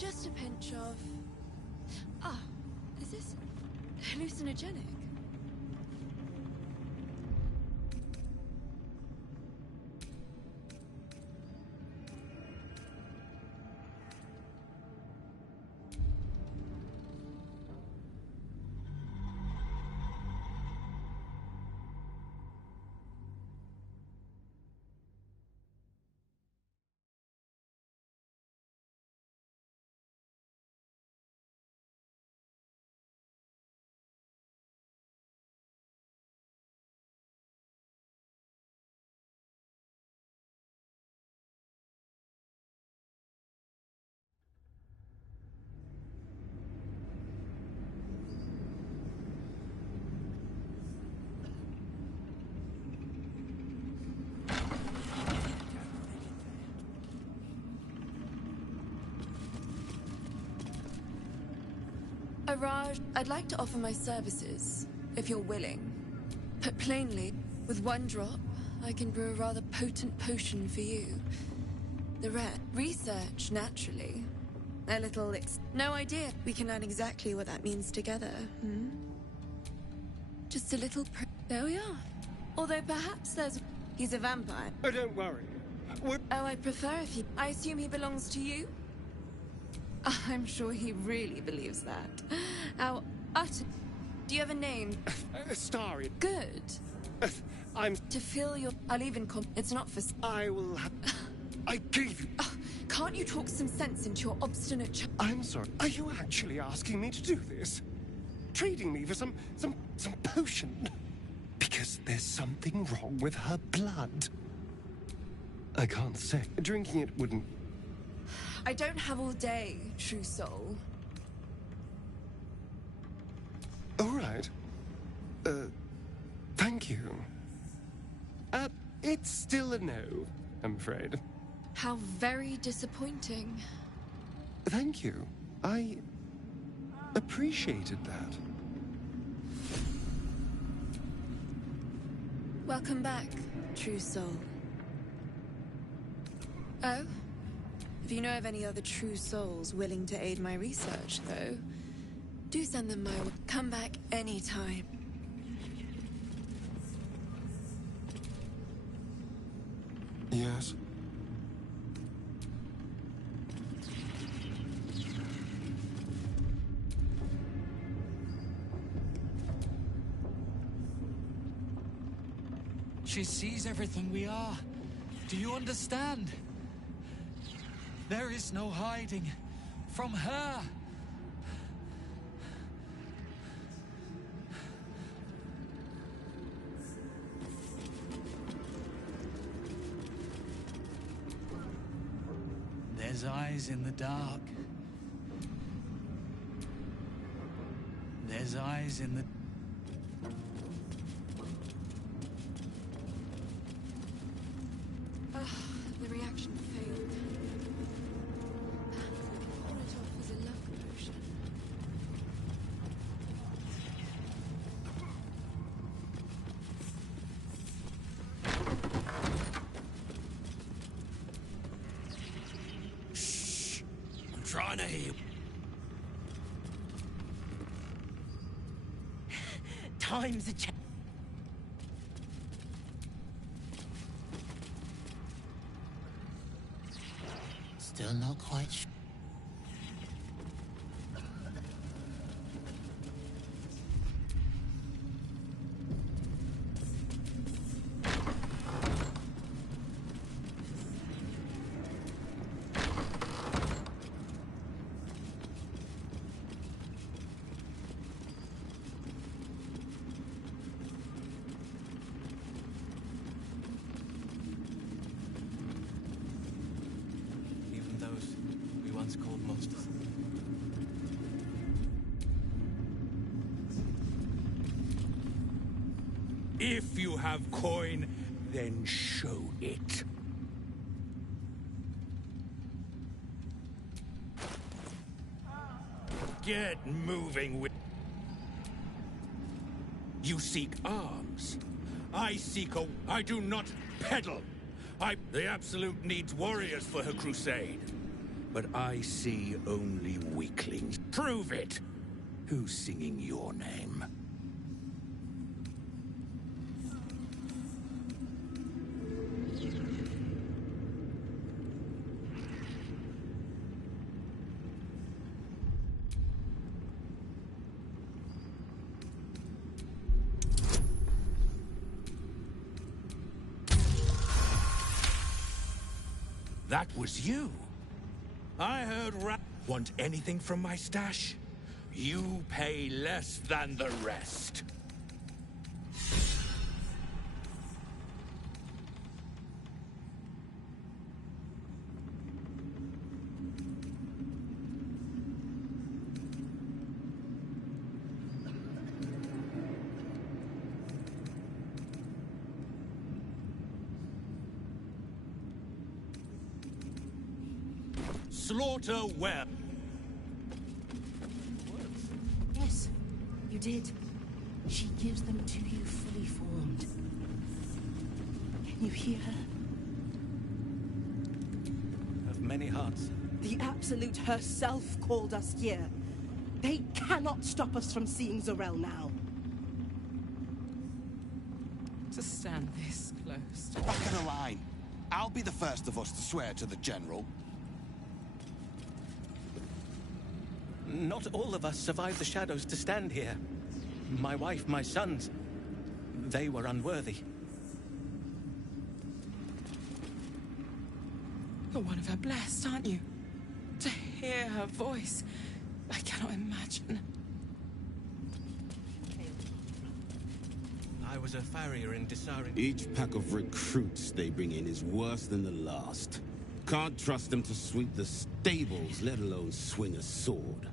just a pinch of... Ah, is this hallucinogenic? Raj, I'd like to offer my services, if you're willing. Put plainly, with one drop, I can brew a rather potent potion for you. The rest, research, naturally. A little no idea. We can learn exactly what that means together, Just a little there we are. Although perhaps he's a vampire. Oh, don't worry. Oh, I'd prefer if he... I assume he belongs to you? I'm sure he really believes that. How utter... Do you have a name? Starry. Good. I'm... To fill your... I'll even It's not for... I will have... I gave you... Can't you talk some sense into your obstinate I'm sorry. Are you actually asking me to do this? Trading me for some potion? Because there's something wrong with her blood. I can't say. Drinking it wouldn't... I don't have all day, true soul. All right. Thank you. It's still a no, I'm afraid. How very disappointing. Thank you. I appreciated that. Welcome back, true soul. Oh? If you know of any other true souls willing to aid my research, though, do send them my way. Come back anytime. Yes. She sees everything we are. Do you understand? There is no hiding from her. There's eyes in the dark. There's eyes in the... The reaction failed. On it off as a luck potion. Shh! I'm trying to hear. Time's a change. Still not quite sure. Called monsters. If you have coin, then show it. Get moving with... You seek arms. I seek a... I do not peddle. The Absolute needs warriors for her crusade. but I see only weaklings. Prove it! Who's singing your name? That was you. I heard Want anything from my stash? You pay less than the rest. Slaughter well. Yes, you did. She gives them to you fully formed. Can you hear her? Of many hearts. The Absolute herself called us here. They cannot stop us from seeing Zorel now. To stand this close. Back of the line. I'll be the first of us to swear to the General. Not all of us survived the shadows to stand here. My wife, my sons, they were unworthy. You're one of her blessed, aren't you? To hear her voice, I cannot imagine. I was a farrier in Disari. Each pack of recruits they bring in is worse than the last. Can't trust them to sweep the stables, let alone swing a sword.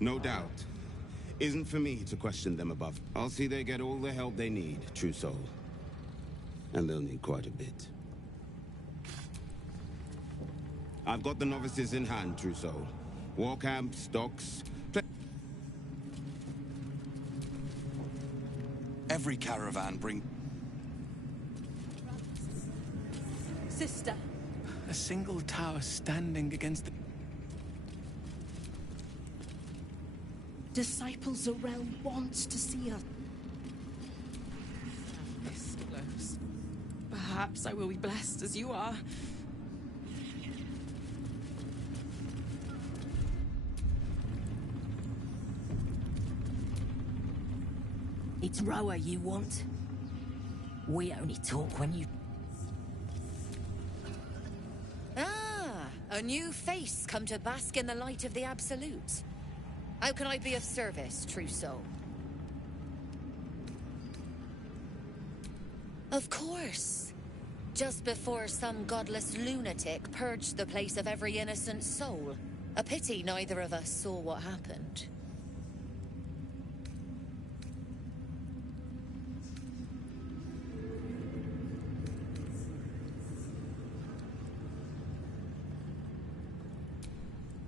No doubt. Isn't for me to question them above. I'll see they get all the help they need, true soul. And they'll need quite a bit. I've got the novices in hand, true soul. War camp, stocks... Every caravan bring... Sister. A single tower standing against the... Disciple Zorel wants to see us. This close. Perhaps I will be blessed as you are. It's Roa you want. We only talk when you... Ah, a new face come to bask in the light of the Absolute. How can I be of service, true soul? Of course. Just before some godless lunatic purged the place of every innocent soul. A pity neither of us saw what happened.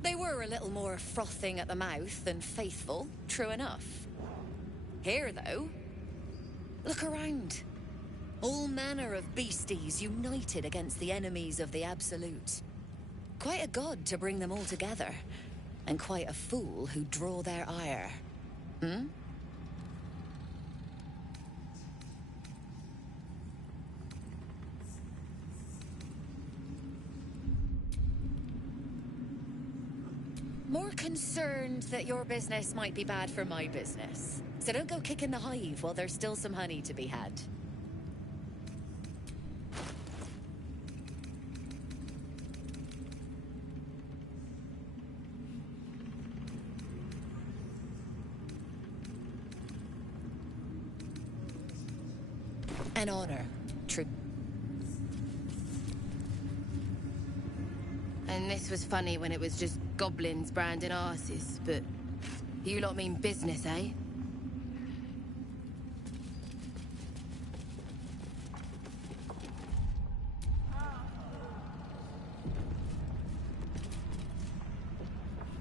They were a little more frothing at the mouth than faithful, true enough. Here, though, look around. All manner of beasties united against the enemies of the Absolute. Quite a god to bring them all together, and quite a fool who draw their ire. Hmm? More concerned that your business might be bad for my business. So don't go kicking the hive while there's still some honey to be had. An honor, true. And this was funny when it was just goblins branding arses, but you lot mean business, eh?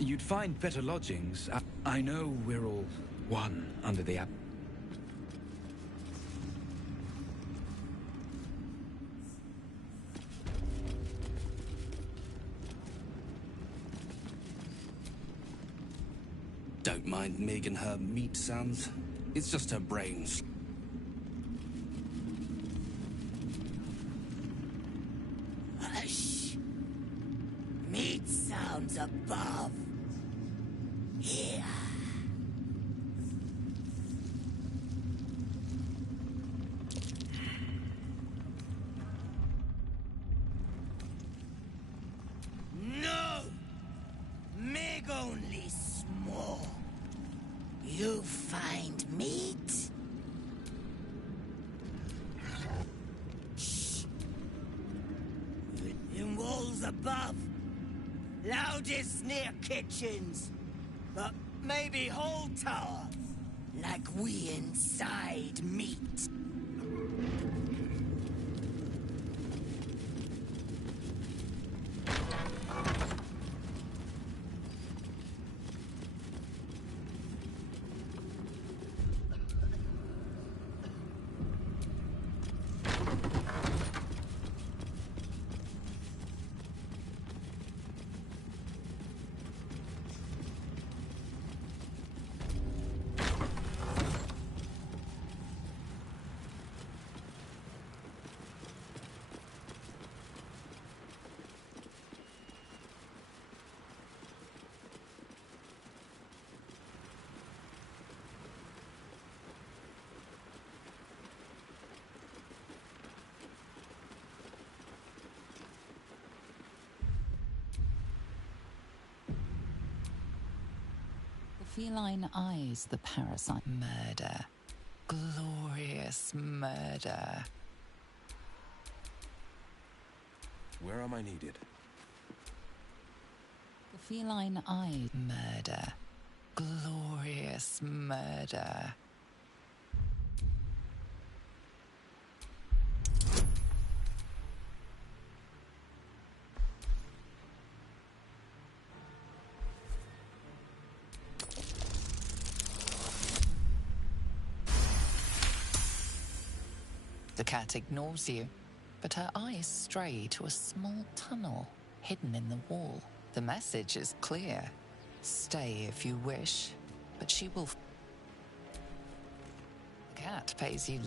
You'd find better lodgings. I know we're all one under the app. Don't mind Mig and her meat sounds. It's just her brains. Hush! Meat sounds above. Here. No! Mig only small. You find meat? Shh. In walls above. Loudest near kitchens. But maybe whole tower. Like we inside meat. Feline eyes the parasite. Murder. Glorious murder. Where am I needed? The feline eye. Murder. Glorious murder. The cat ignores you, but her eyes stray to a small tunnel hidden in the wall. The message is clear. Stay if you wish, but she will... The cat pays you...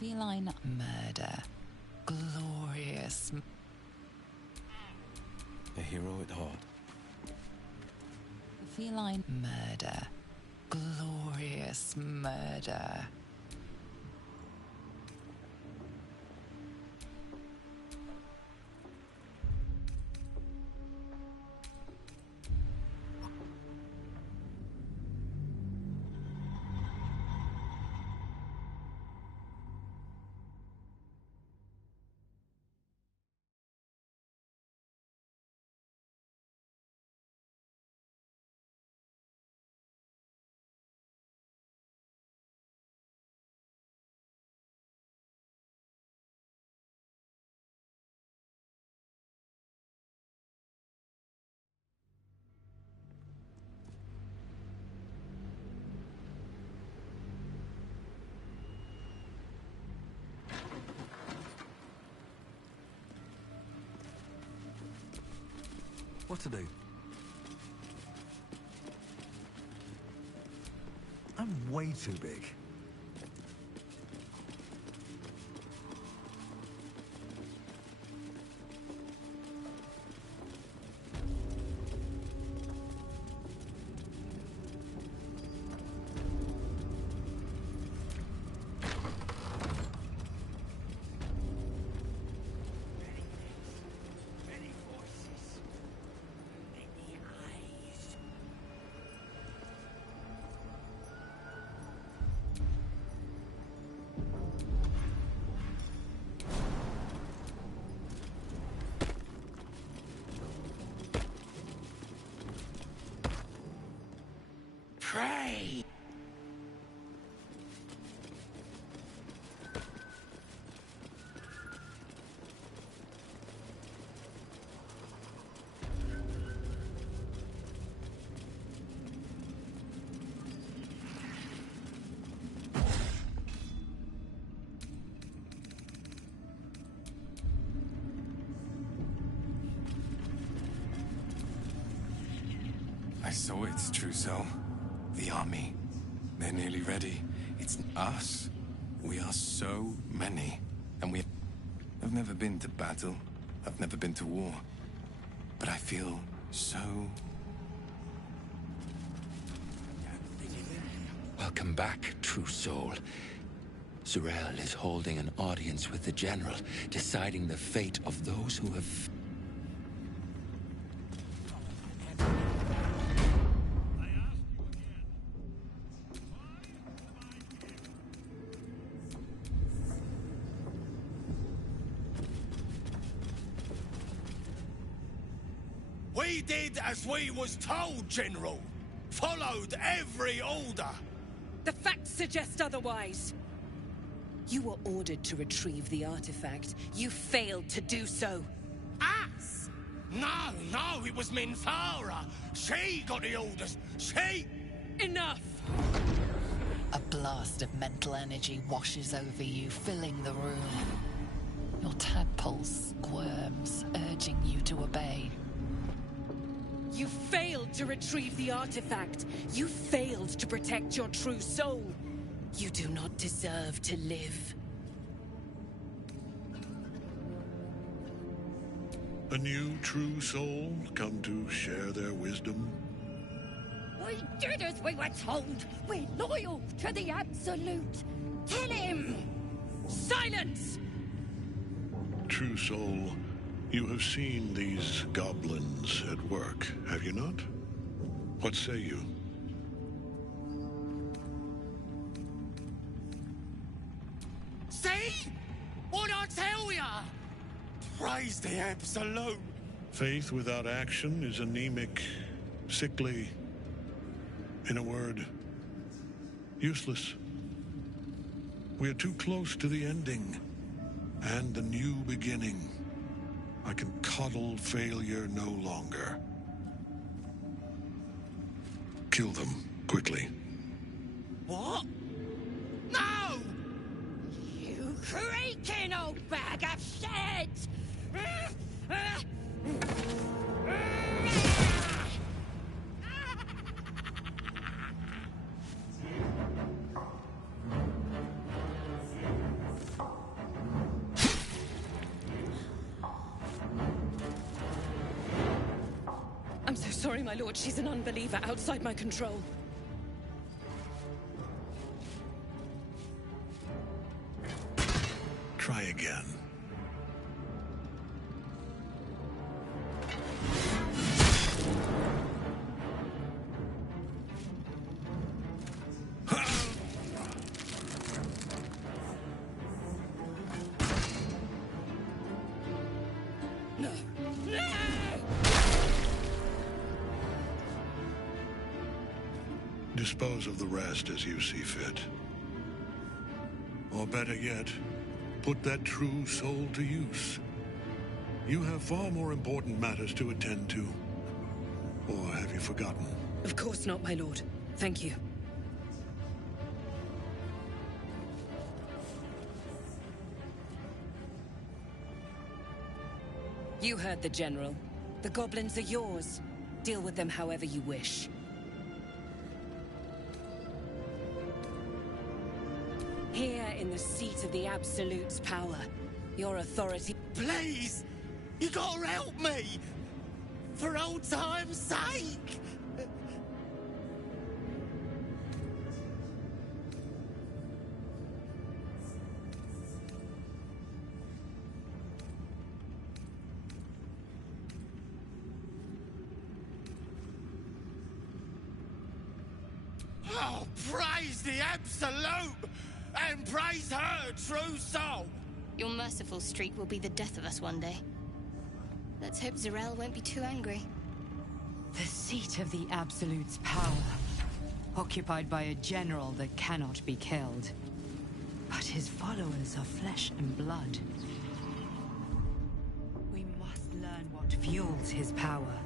Feline murder. Glorious. A hero at heart. Feline murder. Glorious murder. What to do? I'm way too big. Cray! I saw its true soul. The army. They're nearly ready. It's us. We are so many. And I've never been to battle. I've never been to war. But I feel so... Welcome back, true soul. Zurel is holding an audience with the General, deciding the fate of those who have... We did as we was told, General. Followed every order. The facts suggest otherwise. You were ordered to retrieve the artifact. You failed to do so. Us? No, it was Minthara. She got the orders. She... Enough! A blast of mental energy washes over you, filling the room. Your tadpole squirms, urging you to obey. You failed to retrieve the artifact. You failed to protect your true soul. You do not deserve to live. A new true soul come to share their wisdom? We did as we were told. We're loyal to the Absolute. Tell him! Silence! True soul, you have seen these goblins at work, have you not? What say you? See? What I tell ya? Praise the Absolute. Faith without action is anemic, sickly. In a word, useless. We are too close to the ending and the new beginning. I can coddle failure no longer. Kill them, quickly. What? No! You creaking old bag of shit! I'm so sorry, my lord. She's an unbeliever outside my control. Try again. Dispose of the rest as you see fit. Or better yet, put that true soul to use. You have far more important matters to attend to. Or have you forgotten? Of course not, my lord. Thank you. You heard the General. The goblins are yours. Deal with them however you wish. Here in the seat of the Absolute's power, your authority... Please! You gotta help me! For old time's sake! Oh, praise the Absolute! And praise her true soul! Your merciful streak will be the death of us one day. Let's hope Zurel won't be too angry. The seat of the Absolute's power. occupied by a general that cannot be killed. But his followers are flesh and blood. We must learn what fuels his power.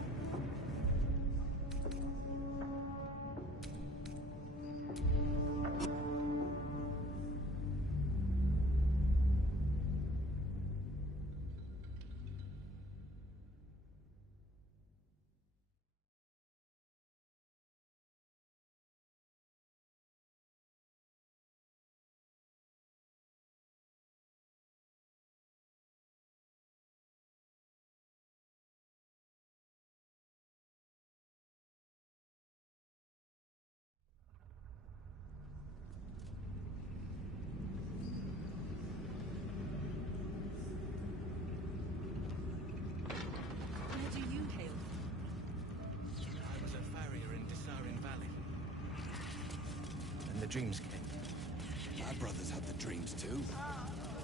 The dreams came. My brothers had the dreams too.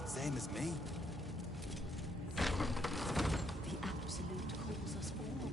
Same as me. The Absolute calls us all.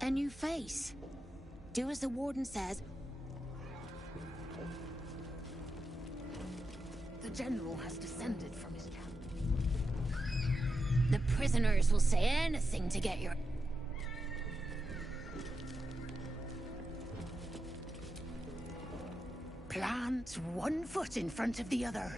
A new face. Do as the warden says. The general has descended from his camp. The prisoners will say anything to get your... Plant one foot in front of the other.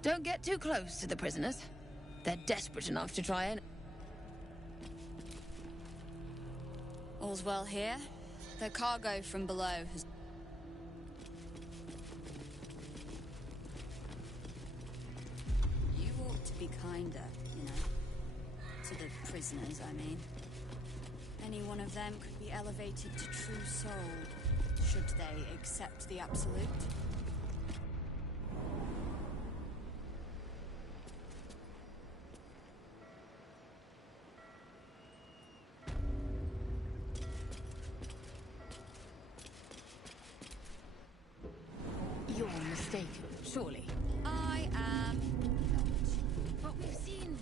Don't get too close to the prisoners. They're desperate enough to try and... All's well here. The cargo from below has... You ought to be kinder, you know. To the prisoners, I mean. Any one of them could be elevated to true soul, should they accept the Absolute. You're mistaken, surely. I am not. But we've seen...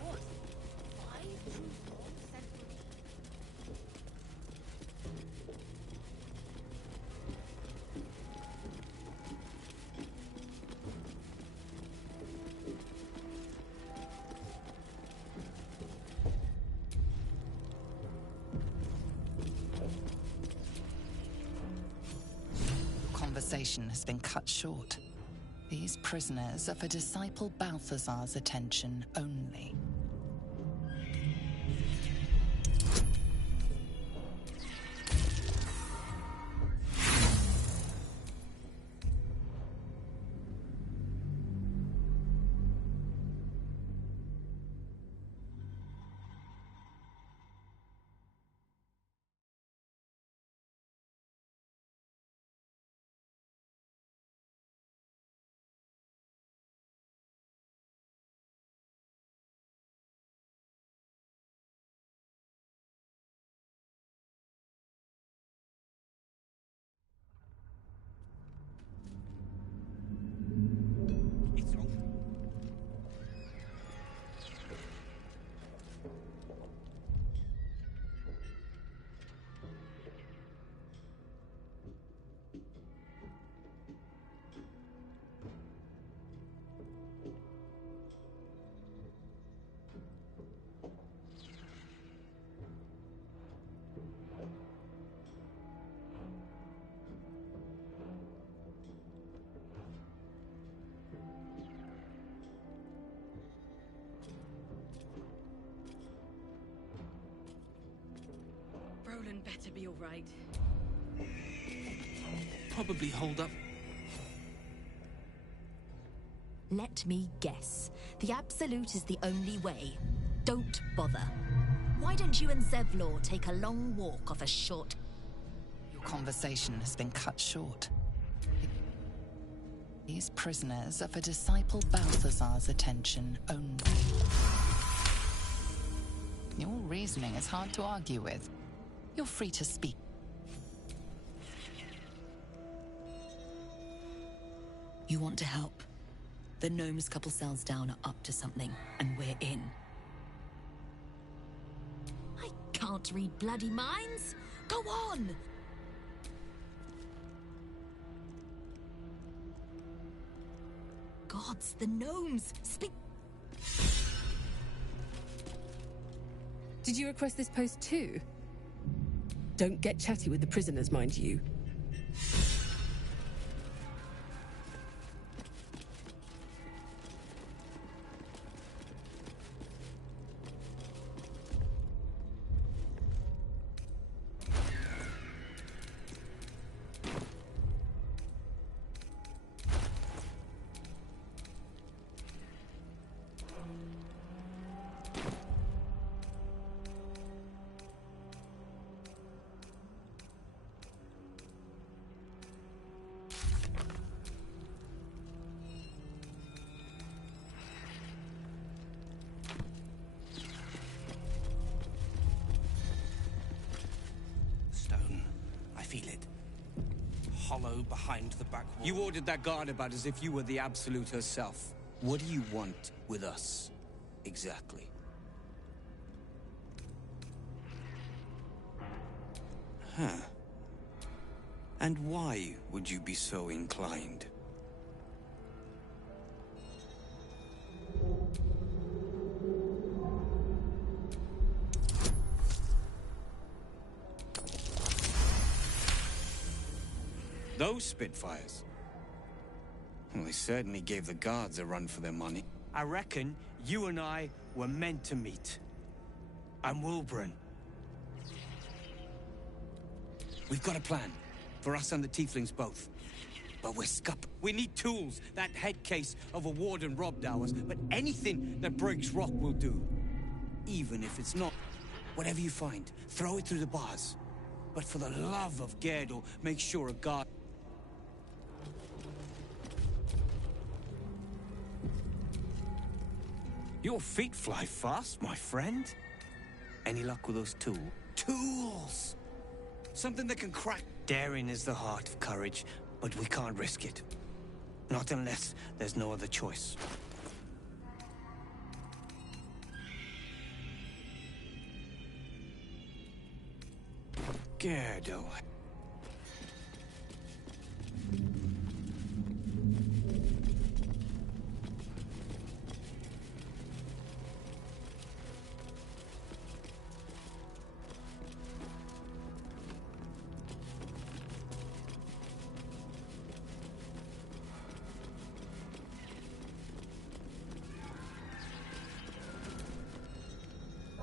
what? 5 true souls sent from... Conversation has been cut short. These prisoners are for Disciple Balthazar's attention only. better be all right. Probably hold up. Let me guess. The Absolute is the only way. Don't bother. Why don't you and Zevlor take a long walk off a short... Your conversation has been cut short. These prisoners are for Disciple Balthazar's attention only. Your reasoning is hard to argue with. You're free to speak. You want to help? The gnomes couple cells down are up to something, and we're in. I can't read bloody minds! Go on! Gods, the gnomes! Speak... Did you request this post too? Don't get chatty with the prisoners, mind you. Hollow behind the back wall. You ordered that guard about as if you were the Absolute herself. What do you want with us, exactly? Huh. And why would you be so inclined? Those Spitfires? Well, they certainly gave the guards a run for their money. I reckon you and I were meant to meet. I'm Wilburn. We've got a plan. For us and the Tieflings both. But we're scupped. We need tools. That head case of a warden robbed ours. But anything that breaks rock will do. Even if it's not. Whatever you find, throw it through the bars. But for the love of Gerdel, make sure a guard... Your feet fly fast, my friend. Any luck with those tools? Tools! Something that can crack... Daring is the heart of courage, but we can't risk it. Not unless there's no other choice. Gerdel.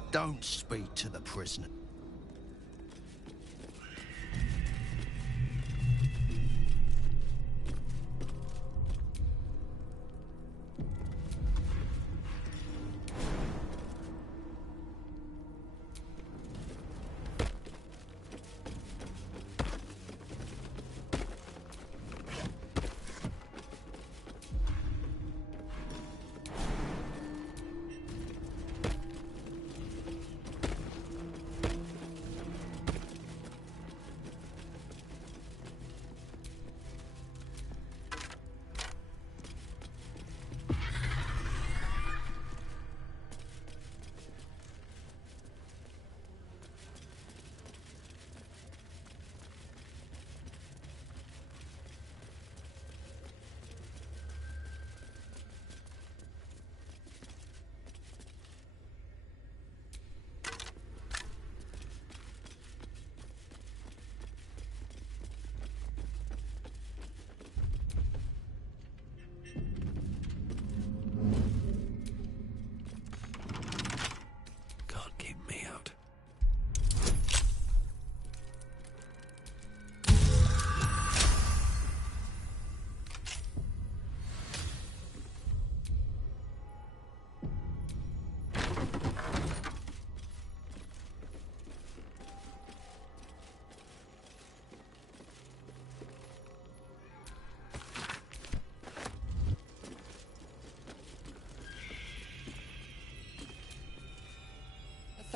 Don't speak to the prisoner.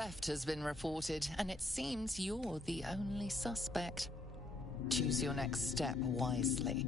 theft has been reported, and it seems you're the only suspect. Choose your next step wisely.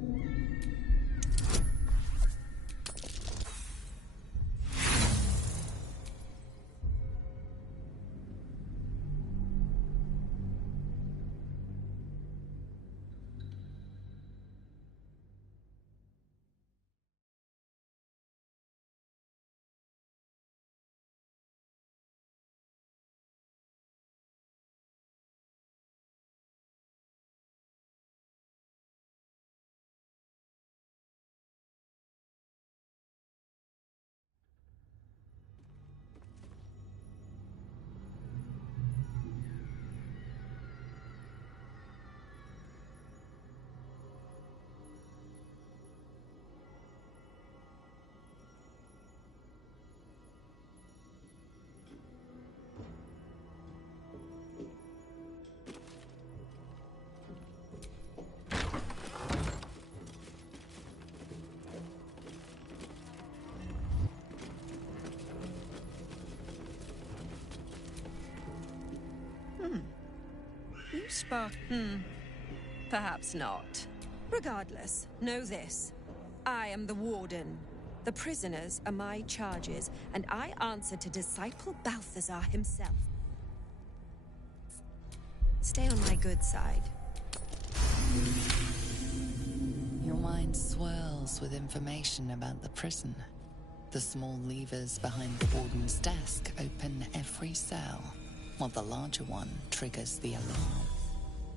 Perhaps not. Regardless, know this. I am the Warden. The prisoners are my charges, and I answer to Disciple Balthazar himself. Stay on my good side. Your mind swirls with information about the prison. The small levers behind the warden's desk open every cell, while the larger one triggers the alarm.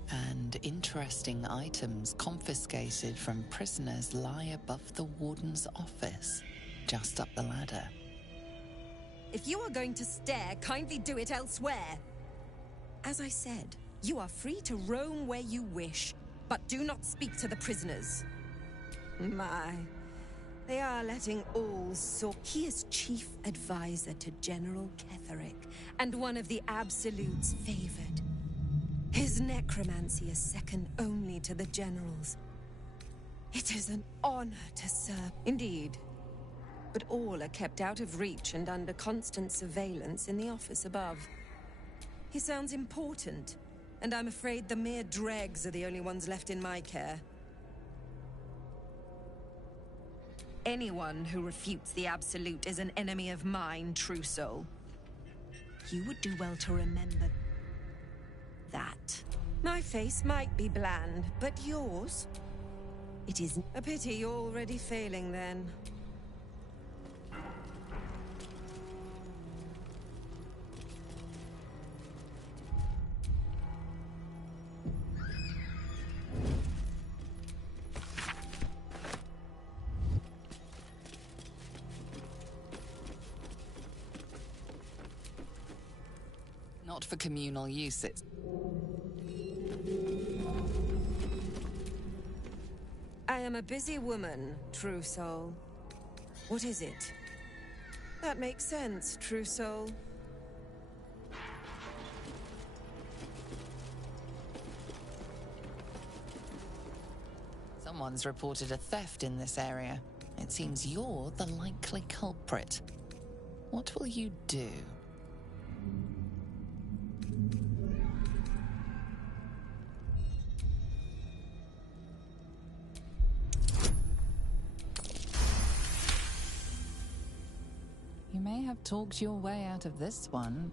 And interesting items confiscated from prisoners lie above the warden's office, just up the ladder. If you are going to stare, kindly do it elsewhere. As I said, you are free to roam where you wish, but do not speak to the prisoners. My, they are letting all sort. He is chief advisor to General Ketherick, and one of the Absolute's favored. His necromancy is second only to the General's. It is an honor to serve. Indeed. But all are kept out of reach and under constant surveillance in the office above. He sounds important, and I'm afraid the mere dregs are the only ones left in my care. Anyone who refutes the Absolute is an enemy of mine, True Soul. You would do well to remember that. My face might be bland, but yours? It is a pity you're already failing, then. Not for communal use, it's... I am a busy woman, True Soul. What is it? That makes sense, True Soul. Someone's reported a theft in this area. It seems you're the likely culprit. What will you do? You may have talked your way out of this one.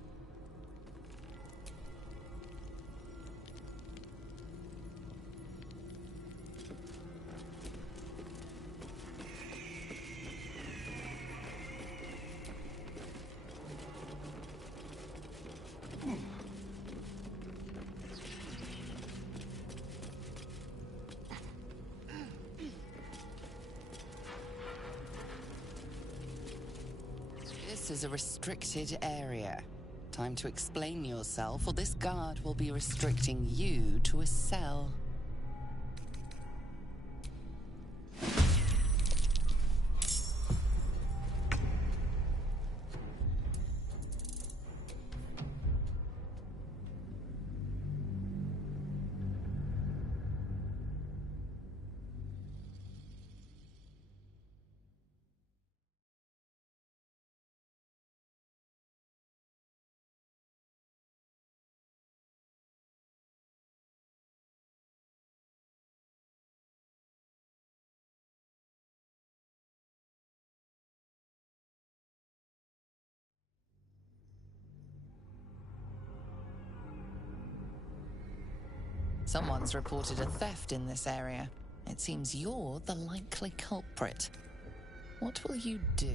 This is a restricted area. Time to explain yourself, or this guard will be restricting you to a cell. Someone's reported a theft in this area. It seems you're the likely culprit. What will you do?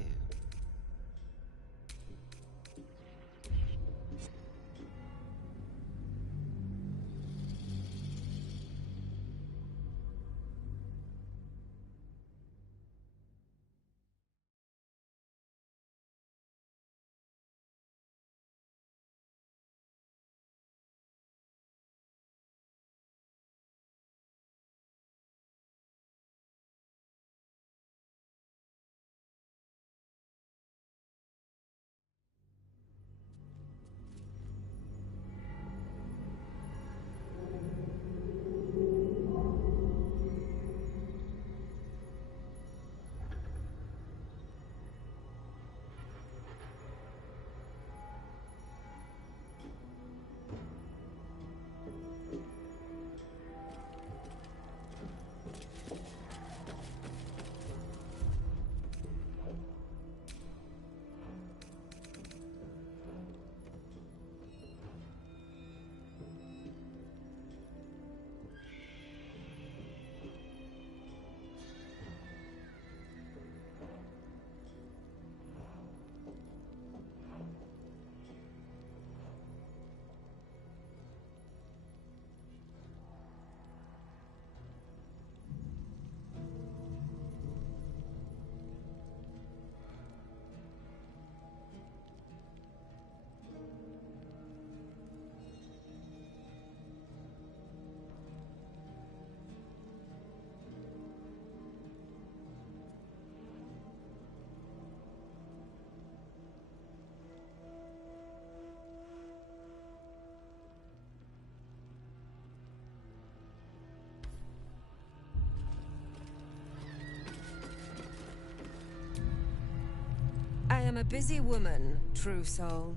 I am a busy woman, true soul.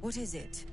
What is it?